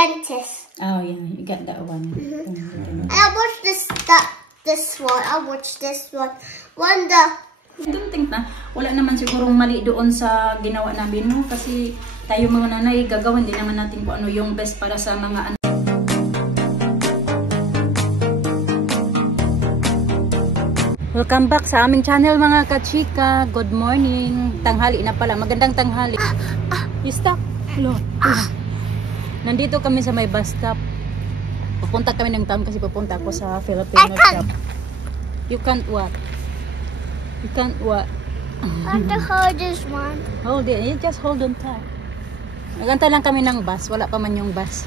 dentist. Oh yeah, you got that one. I watched this one. I watched this one. I don't think na wala naman sigurong mali doon sa ginawa namin, no? Kasi tayo mga nanay, gagawin din naman natin kung ano yung best para sa mga anak. Welcome back sa aming channel mga kachika. Good morning. Tanghali na pala. Magandang tanghali. You stop. Hello. Nandito kami sa may bus stop. Pupunta kami ng town kasi pupunta ako sa Filipino shop. You can't what? You can't what? I have to hold this one. Hold it. You just hold on tight. Nagantay lang kami ng bus. Wala pa man yung bus.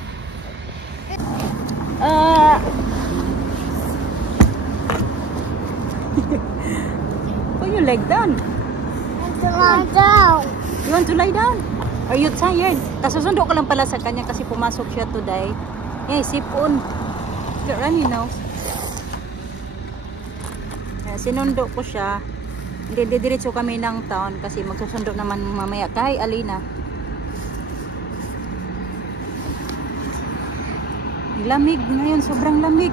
Put your leg down. I want to lie down. You want to lie down? Are you tired? Kasusundo ko lang pala sa kanya kasi pumasok siya today. Eh, sipon. Get running now. Sinundo ko siya. Hindi, diretso kami ng town kasi magsusundo naman mamaya kay Alina. Lamig ngayon, sobrang lamig.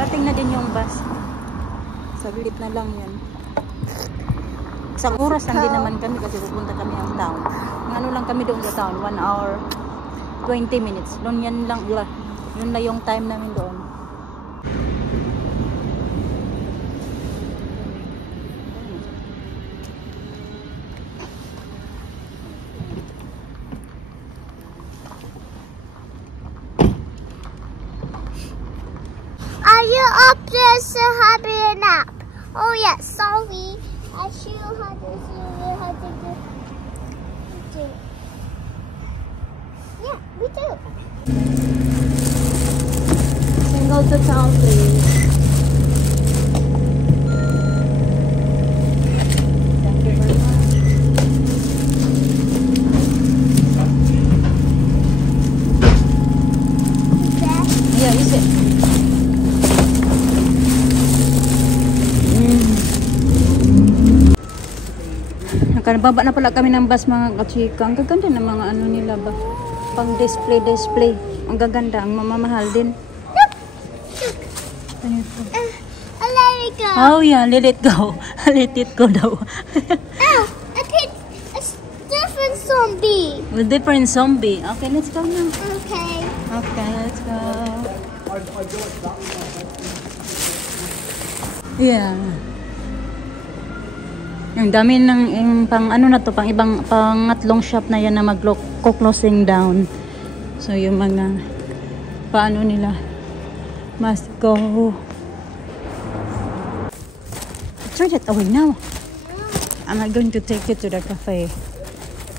Rating na din yung bus. Saglit na lang yan. Isang oras lang din naman kami kasi pupunta kami ng town. Ano lang kami doon sa town, 1 hour 20 minutes. Doon yan lang, yun na yung time namin doon. Are you up there so happy a nap? Oh yeah, sorry. I show you how to do. Yeah, we do. Single to town, please. Thank you very much. Yeah, you sit. Nakababa na pala kami ng bus mga kachika. Ang gaganda ng mga ano nila ba? Pang display. Ang gaganda, ang mamamahal din. Let it go. Oh yeah, let it go. Let it go daw. Oh, it's different zombie. With different zombie. Okay, let's go now. Okay. Okay, let's go. Yeah. Ang dami ng pang ano na to, pang ibang pangatlong shop na yan na mag-closing down. So yung mga paano nila must go. Throw it away now. I'm not going to take you to the cafe.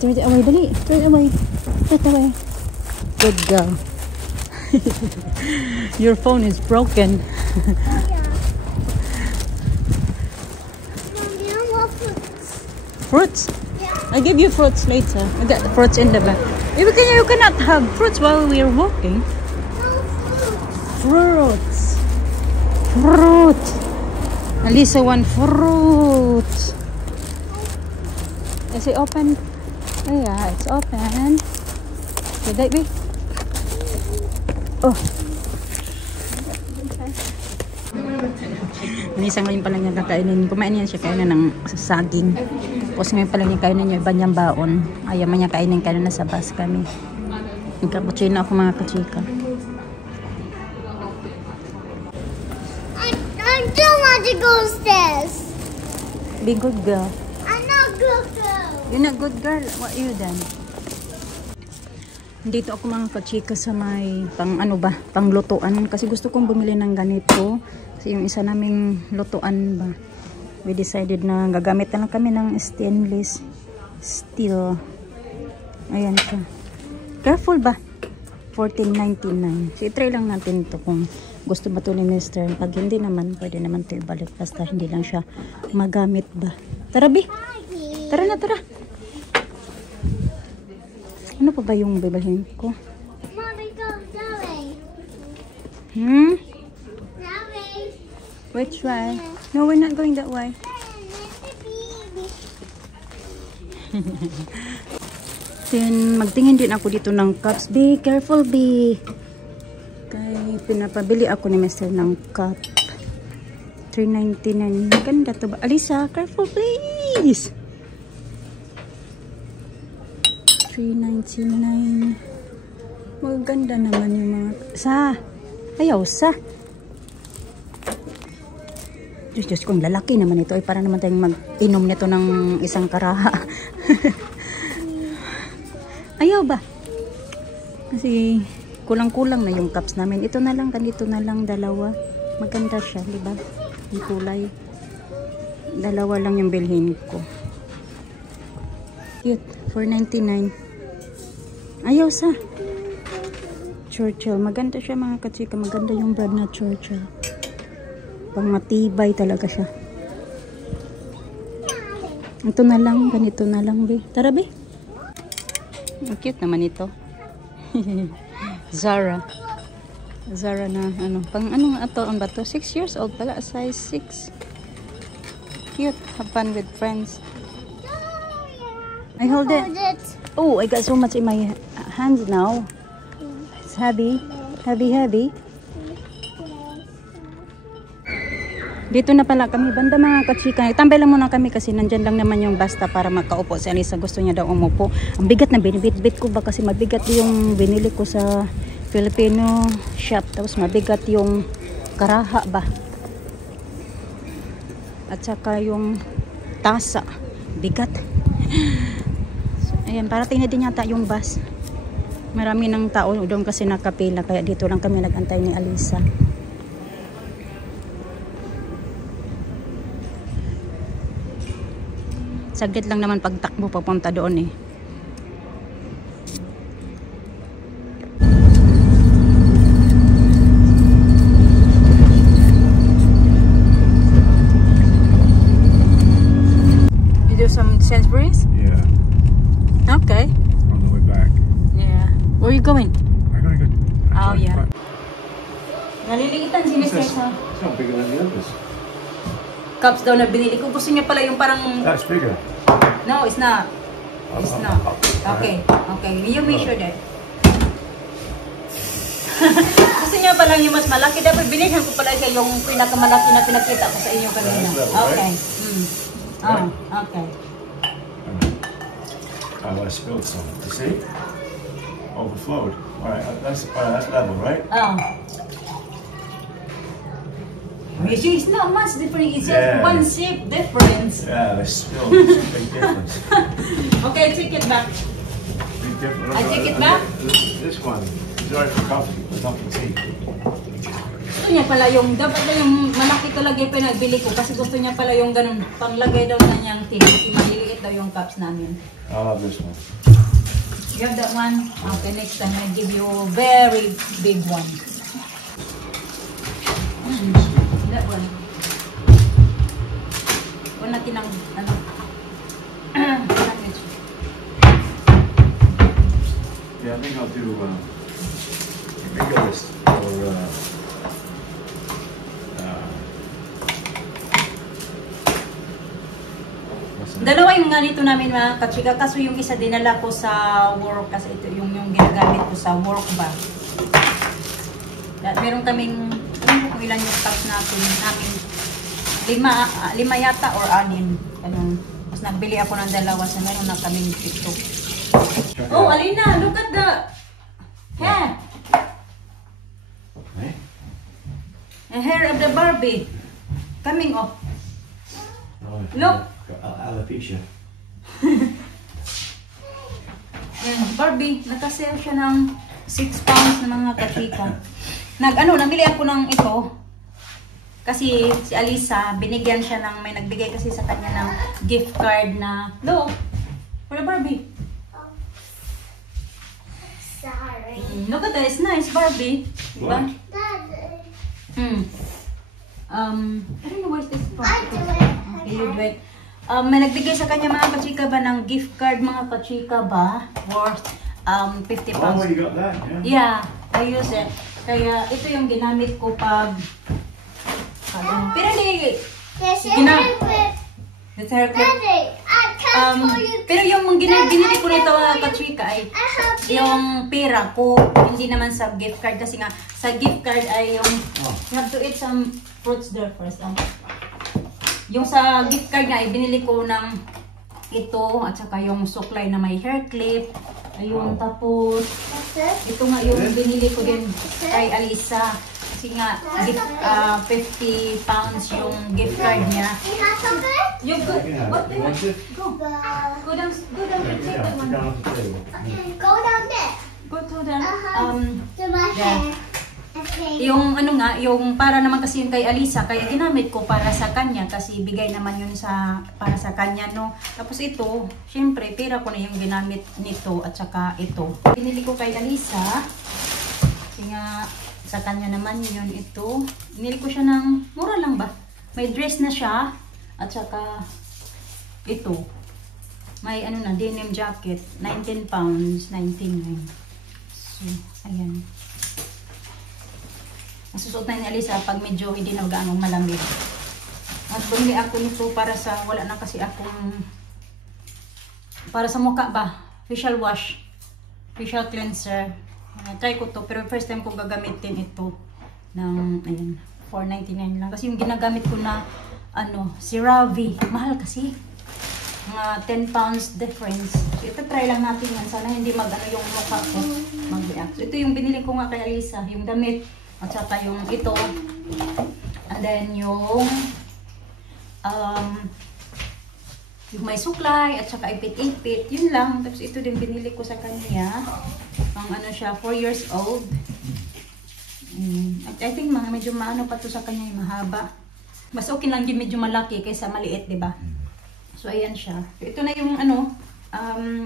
Throw it away, dali. Throw it away. Throw it away. Good girl. Your phone is broken. Fruits? Yeah. I give you fruits later. I got the fruits in the bag. You cannot have fruits while we are walking. No food. Fruit. Alisa want fruit. Is it open? Oh yeah, it's open. Okay, baby. Oh. Minsan ngayon pala niya kakainin. Kumain niya siya kainin ng saging. Tapos ngayon pala niya kainin niya iba niyang baon. Ayaw man niya kainin na sa bus kami. Nagkapuchino ako mga kachika. I don't want to go upstairs. Be good girl. I'm not good girl. You're not good girl. What are you then? Dito ako mga kachika sa may pang lutuan. Kasi gusto kong bumili ng ganito. Kasi yung isa naming lutuan ba. We decided na gagamit na lang kami ng stainless steel. Ayan siya. Careful ba? $14.99. So, i-try lang natin ito kung gusto ba ito ni Mr. Pag hindi naman, pwede naman ito ibalik. Basta hindi lang siya magamit ba. Tara, Bi. Tara na, tara. Ano pa ba yung bibilhin ko? Mommy, go that way. That way. Which way? No, we're not going that way. Then, magtingin din ako dito ng cups. Be careful, be. Kaya pinapabili ako ni Mr. ng cup. $3.99. Maganda to ba? Alisa, careful please. $3.99. Maganda naman yung mga... Ayaw, Diyos kong lalaki naman ito. Ay, para naman tayong mag-inom nito ng isang karaha. Ayaw ba? Kasi kulang-kulang na yung cups namin. Ito na lang, ganito na lang, dalawa. Maganda siya, di ba? Yung kulay. Dalawa lang yung bilhin ko. Cute. $4.99. Ayaw Churchill. Maganda siya mga katsika. Maganda yung brand na Churchill. Pang matibay talaga siya. Ito na lang, ganito na lang, be. Tara, be. Cute naman ito. Zara na ano, pang ano nga ito, ba to? 6 years old pala, size 6. Cute, have fun with friends. I hold it. Oh, I got so much in my hands now. It's heavy. Dito na pala kami, banda mga kachika. Tambay lang muna kami kasi nandyan lang naman yung basta para makaupo. Si Alisa gusto niya daw umupo. Ang bigat na binibit ko ba kasi mabigat yung binili ko sa Filipino shop. Tapos mabigat yung karaha ba. At saka yung tasa. Bigat. So, ayan, parating na din yata yung bus. Marami ng tao doon kasi nakapila. Kaya dito lang kami nagantay ni Alisa. Saglit lang naman pagtakbo papunta doon eh. You do some Sainsbury's? Yeah. Okay. On the way back. Yeah. Where are you going? I gotta go. Oh yeah. Naliliitan si Mr. Sa. It's not bigger than the others. Cups daw na binili ko. Gusto niya pala yung parang... That's bigger. No, it's not. It's not. Okay. Okay. You measure that. Gusto niya pala yung mas malaki. Dapat binilhan ko pala siya yung pinakamalaki na pinakita ko sa inyo kanina. Okay. Oh, okay. I spilled some. You see? Overflowed. Alright, that's level, right? Oh. You see, it's not much different. It's just Yeah. one shape difference. Yeah, they spilled. It's a big difference. Okay, take it back. Big difference. I take it back? This one is alright for coffee, but not for tea. Gusto niya pala yung, dapat na yung malaki talaga yung pinagbili ko kasi gusto niya pala yung ganun, panglagay daw sa niyang tea kasi maliliit daw yung cups namin. I'll have this one. You have that one? Okay, next time I'll give you a very big one. That one. Huwag natin ang, ano, sandwich. Yeah, I think I'll do a bigger list for Dalawa yung ganito namin mga kachika, kaso yung isa dinala ko sa work kasi ito yung ginagamit ko sa work ba. Meron kaming, alam ko kung ilan yung stocks namin. Lima yata or 6. Ganun. Tapos nagbili ako ng dalawa sa meron na kaming 7. Oh, Alina, look at the hair. Eh? The hair of the Barbie. Coming off. Oh, Look. Alopecia. Yan, Barbie, nakasale siya ng 6 pounds na mga kachika. Namili ako ng ito. Kasi si Alisa, binigyan siya ng, may nagbigay kasi sa kanya ng gift card na, look, for the Barbie. Sorry. Look at that, it's nice, Barbie. Diba? Daddy. I don't know where's this from. I do it. Okay, you do it. May nagbigay sa kanya mga kachika ba ng gift card mga kachika ba worth 50 pounds. Oh, you got that, Yeah, yeah. I use it. Kaya ito yung ginamit ko pag pero hindi Yes, Gina- it. this hair clip. Daddy, I can't Pero yung binili ko nito mga kachika ay yung pera ko, hindi naman sa gift card kasi nga sa gift card ay yung you have to eat some fruits there first. Yung sa gift card nga ay binili ko ng ito at saka yung suklay na may hair clip. Ayun, tapos ito nga yung binili ko din kay Alisa. Kasi nga, 50 pounds yung gift card niya. You go. What do you want? Go. Go down. Take that one. Go down there. Go to the To my hair. Okay. yung ano nga, yung para naman kasi yung kay Alisa, kaya ginamit ko para sa kanya kasi bigay naman yun para sa kanya, no. Tapos ito, syempre, pera ko na yung ginamit nito at saka ito. Binili ko kay Alisa. Kasi nga, sa kanya naman yun ito. Binili ko siya ng mura lang ba? May dress na siya at saka ito. May ano na, denim jacket. 19 pounds, 99. So, ayan. Masusuot na ni Alisa pag medyo hindi na gaanong malamig. At bumili ako nito para sa, wala na kasi akong, para sa mukha ba? Facial wash. Facial cleanser. Try ko to, pero first time ko gagamitin ito ng, ayun, $4.99 lang. Kasi yung ginagamit ko na, ano, CeraVe. Mahal kasi. Mga 10 pounds difference. So, ito try lang natin yan. Sana hindi mag-ano yung mukha ko. Mag-react. So, ito yung binili ko nga kay Alisa. Yung damit. At saka yung ito. And then yung may suklay. At saka ipit-ipit. Yun lang. Tapos ito din binili ko sa kanya. Ang ano siya, 4 years old. I think medyo maano pa to sa kanya, yung mahaba. Mas okay lang yung medyo malaki kaysa maliit, di ba? So ayan siya. Ito na yung ano,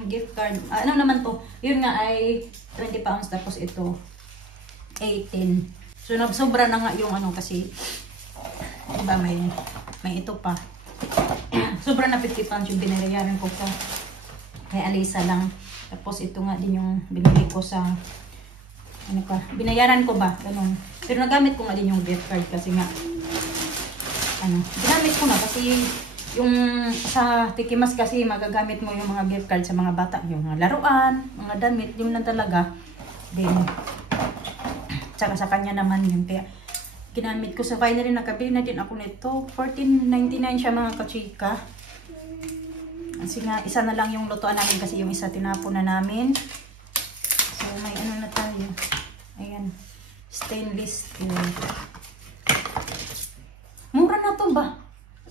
gift card. Ano naman to? Yun nga ay 20 pounds tapos ito 18. So sobra na nga yung ano kasi diba may ito pa. Sobra na 50 pounds yung binayaran ko kay Alisa lang. Tapos ito nga din yung binili ko sa ano pa, binayaran ko ba? Ganun. Pero nagamit ko nga din yung gift card kasi nga ano, ginamit ko na kasi yung sa Tikimas kasi magagamit mo yung mga gift card sa mga bata, yung mga laruan, mga damit, yun lang talaga. Then tsaka sa kanya naman yun. Kaya ginamit ko sa finally, nakabili na din ako nito. $14.99 siya mga kachika. Kasi nga, isa na lang yung lutuan namin kasi yung isa tinapon na namin. So, may ano na tayo. Ayan. Stainless steel. Mura na to ba?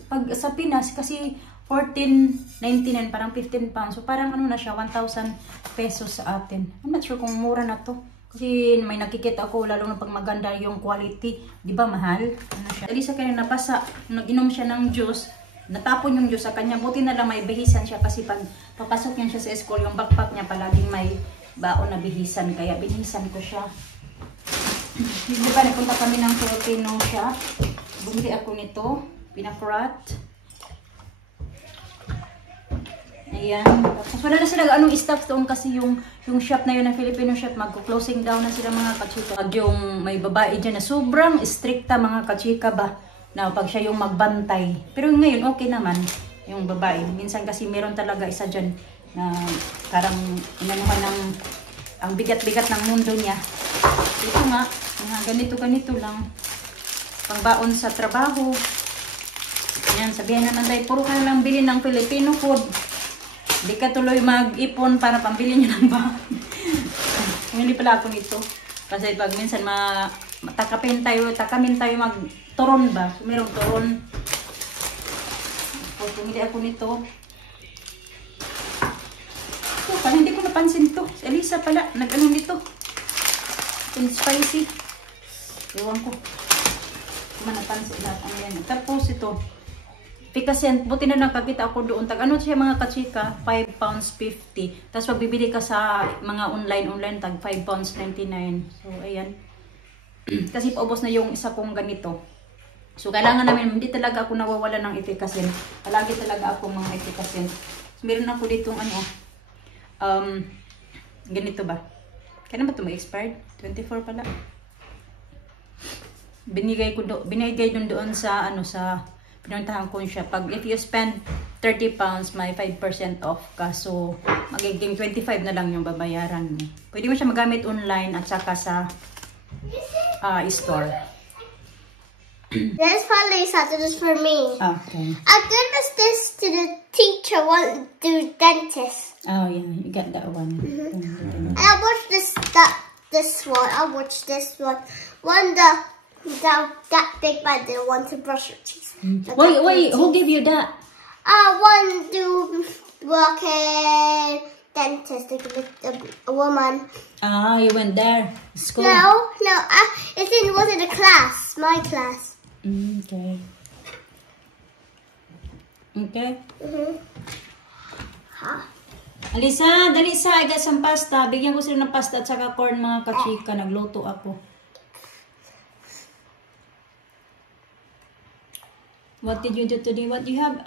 Pag sa Pinas, kasi $14.99, parang 15 pounds. So, parang ano na siya, 1,000 pesos sa atin. I'm not sure kung mura na to. Kasi may nakikita ako, lalo na pag maganda yung quality. Di ba mahal? Ano siya? Alisa kaya napasa, nag-inom siya ng juice. Natapon yung juice sa kanya. Buti na lang may bihisan siya kasi pag papasok niya siya sa school, yung backpack niya palaging may baon na bihisan. Kaya bihisan ko siya. Di ba napunta kami ng Filipino shop. Bumili ako nito. Pinafrat. Ayan. Tapos wala na sila anong staff doon kasi yung shop na yun na Filipino shop, mag-closing down na sila mga kachika. Pag yung may babae dyan na sobrang stricta mga kachika ba, na pag siya yung magbantay. Pero ngayon okay naman yung babae. Minsan kasi meron talaga isa dyan na parang inanuhan ng ang bigat-bigat ng mundo niya. Ito nga, ganito-ganito lang. Pangbaon sa trabaho. Ayan, sabihin naman tayo, puro ka lang bilhin ng Filipino food. Hindi ka tuloy mag-ipon para pambili nyo ng bahay. Hindi pala ako nito. Kasi pag minsan takamin tayo mag-turon ba? So, mayroong turon. So, pumili ako nito. So, parang hindi ko napansin to. Si Alisa pala, nag-ano nito. Yung spicy. Ewan ko. Hindi ko napansin lahat ang yan. Tapos ito. Picascent, buti na nakakita ako doon. Ano siya mga kachika? £5.50. Tapos pag bibili ka sa mga online, tag £5.99. So, ayan. Kasi paubos na yung isa kong ganito. So, kailangan namin, hindi talaga ako nawawala ng efficacy. Palagi talaga ako mga efficacy. So, meron ako ditong ano, ganito ba? Kailan ba ito ma-expired? 24 pala. Binigay dun doon sa, ano, sa pinuntahan ko siya. Pag if you spend 30 pounds, may 5% off ka. So, magiging 25 na lang yung babayaran mo. Pwede mo siya magamit online at saka sa store. This for Lisa, this is for me. Okay. I'm gonna this to the teacher, want to do dentist. Oh, yeah. You got that one. And I'll watch this one. I'll watch this one. One that big man didn't want to brush your teeth. Wait, who gave you that? One do work in dentist, a woman. You went there, school? No, it wasn't a class, my class. Okay. Okay. Alisa, dali sa, I got some pasta. Bigyan ko sila ng pasta at saka corn, mga kachika. Nagluto ako. What did you do today? What do you have?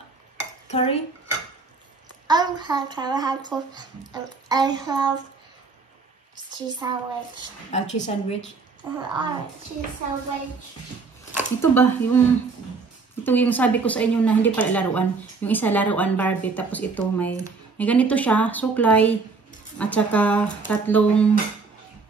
Curry? I don't have carrot. I have cheese sandwich. Cheese sandwich? Alright, cheese sandwich. Ito ba? Ito yung sabi ko sa inyo na hindi pala laruan. Yung isa laruan Barbie. Tapos ito may ganito siya. Suklay. At saka 3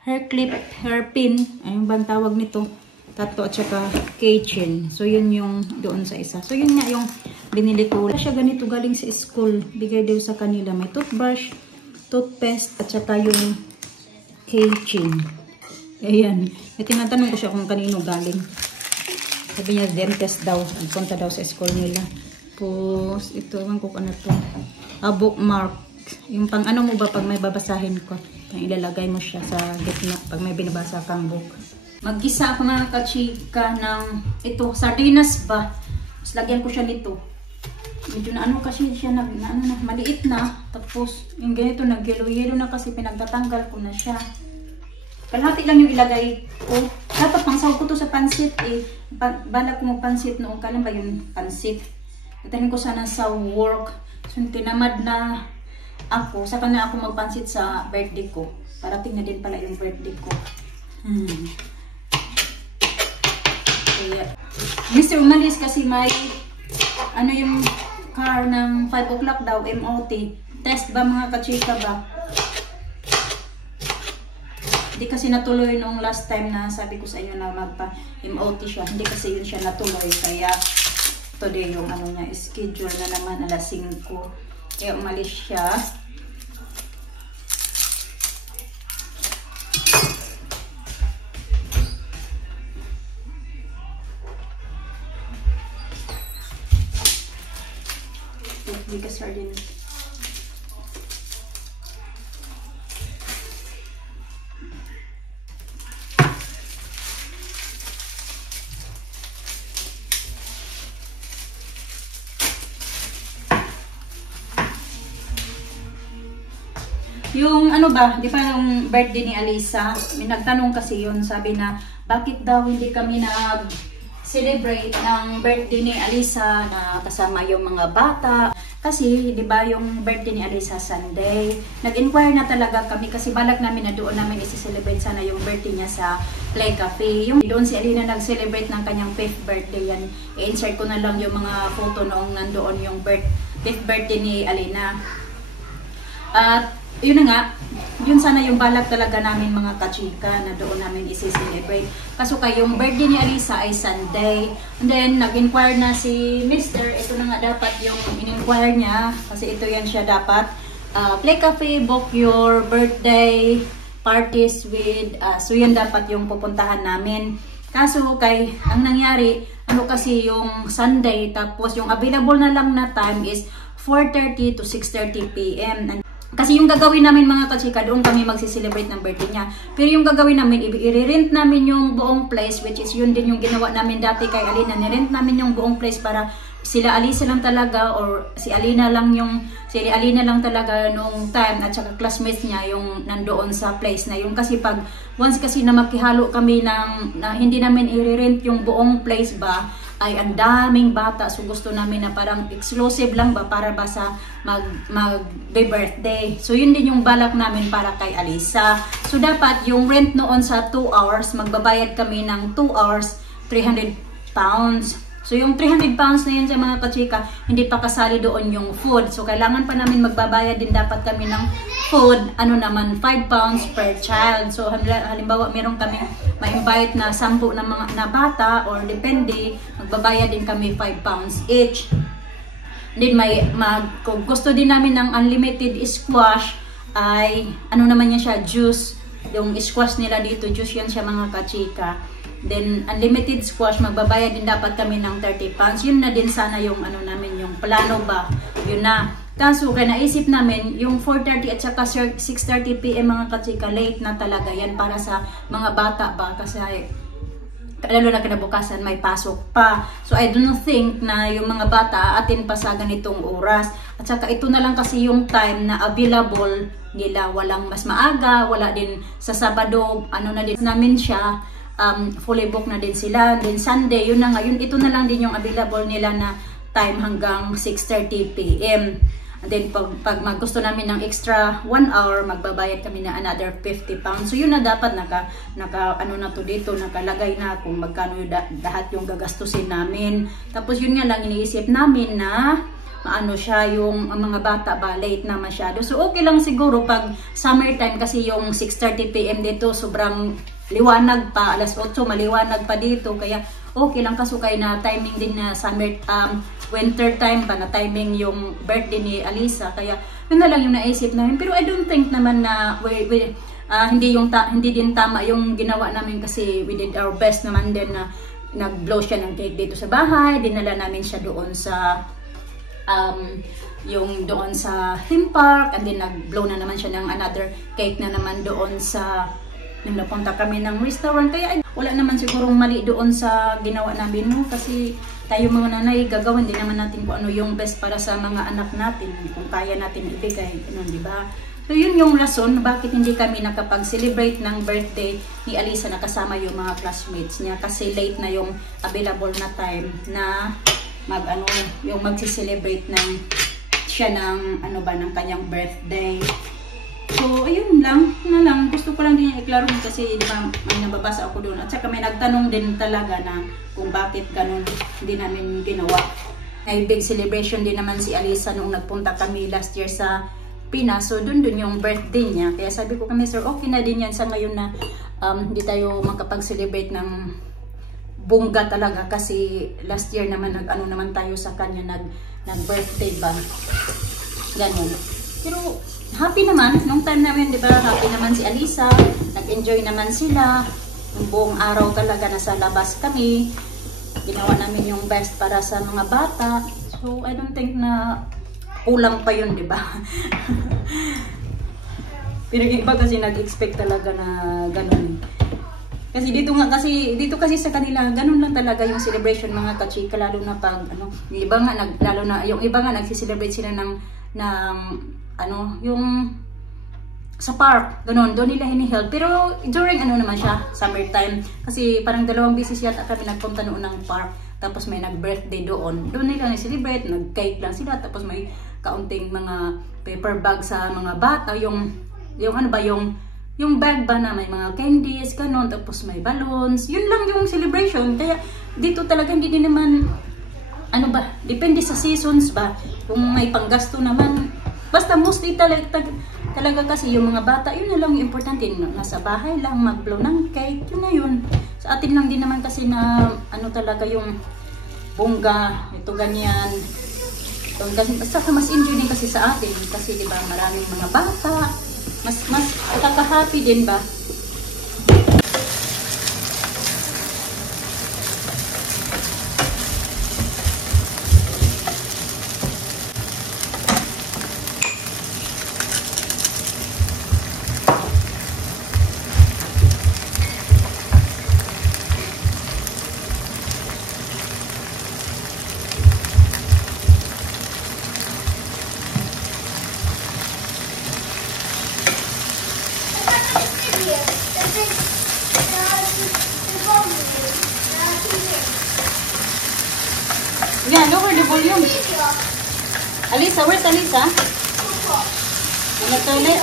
hair clip, hair pin. Ayun ba ang tawag nito? 3 at saka keychain. So yun yung doon sa isa. So yun nga yung binili ko. Wala siya ganito galing sa school. Bigay daw sa kanila. May toothbrush, toothpaste, at saka yung keychain. Ayan. Tinatanong ko siya kung kanino galing. Sabi niya dentist daw. Punta daw sa school nila. Tapos ito, ewan ko ano to. Bookmark. Yung pang ano mo ba pag may babasahin ko. Pang ilalagay mo siya sa gitna pag may binabasa kang book. Mag-gisa ako mga kachika ng ito, sardinas ba? Tapos lagyan ko siya nito. Medyo na ano kasi siya maliit na. Tapos yung ganito nag-yellow na kasi pinagtatanggal ko na siya. Kalahati lang yung ilagay ko. Dapat pang sahog ko to sa pansit eh. Balak ko magpansit noong kailan ba yung pansit. Itanin ko sana sa work. So tinamad na ako. Saka na ako magpansit sa birthday ko. Parating na din pala yung birthday ko. Mr. Umalis kasi may ano yung car ng 5 o'clock daw, MOT. Test ba mga kachika ba? Hindi kasi natuloy nung last time na sabi ko sa inyo na magpa-MOT siya. Hindi kasi yun siya natuloy. Kaya today yung ano niya, schedule na naman alas 5. Kaya umalis siya. Bigas sardines. Yung ano ba, di ba yung birthday ni Alisa, may nagtanong kasi yun, sabi na bakit daw hindi kami nag-celebrate ng birthday ni Alisa na kasama yung mga bata. Kasi, di ba, yung birthday ni Alisa Sunday, nag-inquire na talaga kami kasi balak namin na doon namin isi-celebrate sana yung birthday niya sa Play Cafe. Yung doon si Alina nag-celebrate ng kanyang 5th birthday yan. I-insert ko na lang yung mga photo noong nandoon yung 5th birthday ni Alina. At, yun na nga, yun sana yung balak talaga namin mga kachika na doon namin isi-celebrate. Kaso yung birthday ni Alisa ay Sunday. And then, nag-inquire na si Mr. Ito na nga dapat yung in-inquire niya. Kasi ito yan siya dapat. Play Cafe, book your birthday parties with so yan dapat yung pupuntahan namin. Kaso ang nangyari, ano kasi yung Sunday, tapos yung available na lang na time is 4:30 to 6:30 PM. Kasi yung gagawin namin mga kachika, doon kami magsi-celebrate ng birthday niya. Pero yung gagawin namin, i-rent namin yung buong place, which is yun din yung ginawa namin dati kay Alina. Ni-rent namin yung buong place para sila Alisa lang talaga or si Alina lang talaga nung time at saka classmates niya yung nandoon sa place na yung kasi pag once kasi na makihalo kami na hindi namin i-rent yung buong place ba ay ang daming bata, so gusto namin na parang exclusive lang ba para ba sa mag-birthday. So yun din yung balak namin para kay Alisa. So dapat yung rent noon sa 2 hours, magbabayad kami ng 2 hours 300 pounds. So yung 300 pounds na yun sa mga kachika, hindi pa kasali doon yung food. So kailangan pa namin magbabayad din dapat kami ng food, ano naman, 5 pounds per child. So halimbawa meron kami ma-invite na 10 na mga na bata or depende, magbabayad din kami 5 pounds each. Then kung gusto din namin ng unlimited squash, ay ano naman yan siya, juice. Yung squash nila dito, juice yan siya mga kachika. Then, unlimited squash, magbabayad din dapat kami ng 30 pounds. Yun na din sana yung ano namin, yung plano ba. Yun na. Kaso, kaya naisip namin, yung 4:30 at saka 6:30 PM mga kachika, late na talaga yan para sa mga bata ba. Kasi, lalo na kinabukasan, may pasok pa. So, I don't think na yung mga bata aatin pa sa ganitong oras. At saka, ito na lang kasi yung time na available nila. Walang mas maaga, wala din sa Sabado, ano na din namin siya. Fully book na din sila. Then Sunday, yun na nga, ito na lang din yung available nila na time hanggang 6:30 PM. And then pag gusto namin ng extra 1 hour, magbabayad kami na another 50 pounds. So yun na dapat ano na to dito, nakalagay na kung magkano lahat yung gagastusin namin. Tapos yun nga lang iniisip namin na ano siya, yung mga bata ba, late na masyado. So okay lang siguro pag summertime kasi yung 6:30 PM dito sobrang liwanag pa, alas 8 maliwanag pa dito, kaya okay lang. Kaso kaya na timing din na summer, winter time pa na timing yung birthday ni Alisa, kaya yun na lang yung naisip namin. Pero I don't think naman na hindi din tama yung ginawa namin kasi we did our best naman din na nag-blow siya ng cake dito sa bahay, dinala namin siya doon sa yung doon sa theme park, and then nag-blow na naman siya ng another cake na naman doon sa nung napunta kami ng restaurant. Kaya wala naman sigurong mali doon sa ginawa namin, no? Kasi tayo mga nanay, gagawin din naman natin kung ano yung best para sa mga anak natin, kung kaya natin ibigay, ganun, di ba? So yun yung rason bakit hindi kami nakapag-celebrate ng birthday ni Alisa na kasama yung mga classmates niya, kasi late na yung available na time na yung magsi-celebrate ng siya ng ng kanyang birthday. So, ayun lang, gusto ko lang din i-klaro kasi di ba, may nababasa ako doon. At saka may nagtanong din talaga na kung bakit ganun hindi namin ginawa. May big celebration din naman si Alisa nung nagpunta kami last year sa Pinas. So, doon yung birthday niya. Kaya sabi ko kami, sir, okay na din yan sa ngayon na hindi tayo makapag-celebrate ng bongga talaga kasi last year naman nag-ano naman tayo sa kanya, nag-birthday ba. Ganun. Pero happy naman, nung time namin, di ba, happy naman si Alisa, nag-enjoy naman sila, yung buong araw talaga nasa labas kami, ginawa namin yung best para sa mga bata. So, I don't think na kulang pa yun, di ba? Pero iba kasi nag-expect talaga na ganun. Kasi dito kasi sa kanila, ganun lang talaga yung celebration mga kachika, lalo na pag, yung iba nga nagsi-celebrate sila ng yung sa park, ganun, doon nila hini-help. Pero during naman siya, summertime, kasi parang 2 beses yata kami nagpunta noon ng park, tapos may nag-birthday doon nila na-celebrate, nag-cake lang sila, tapos may kaunting mga paper bag sa mga bata, yung bag ba na may mga candies, ganun, tapos may balloons, yun lang yung celebration. Kaya dito talaga hindi din naman depende sa seasons ba, kung may panggasto naman. Basta mostly talaga kasi yung mga bata, yun na lang yung importante. Nasa bahay lang, mag-blow ng cake, yun na yun. Sa atin lang din naman kasi na talaga yung bongga, ito ganyan. Saka mas enjoy din kasi sa atin. Kasi diba maraming mga bata, mas nakaka-happy din ba? Yeah, lower the volume. Alisa, where's Alisa? In the toilet?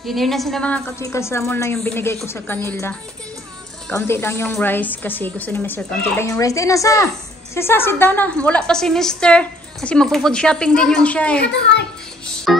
Dinner na sila mga kachika. Salmon lang yung binigay ko sa kanila. Kaunti lang yung rice kasi gusto ni Mr. Kaunti lang yung rice. Di na sa! Sit down na. Wala pa si Mr. Kasi magpo-food shopping din yun siya eh.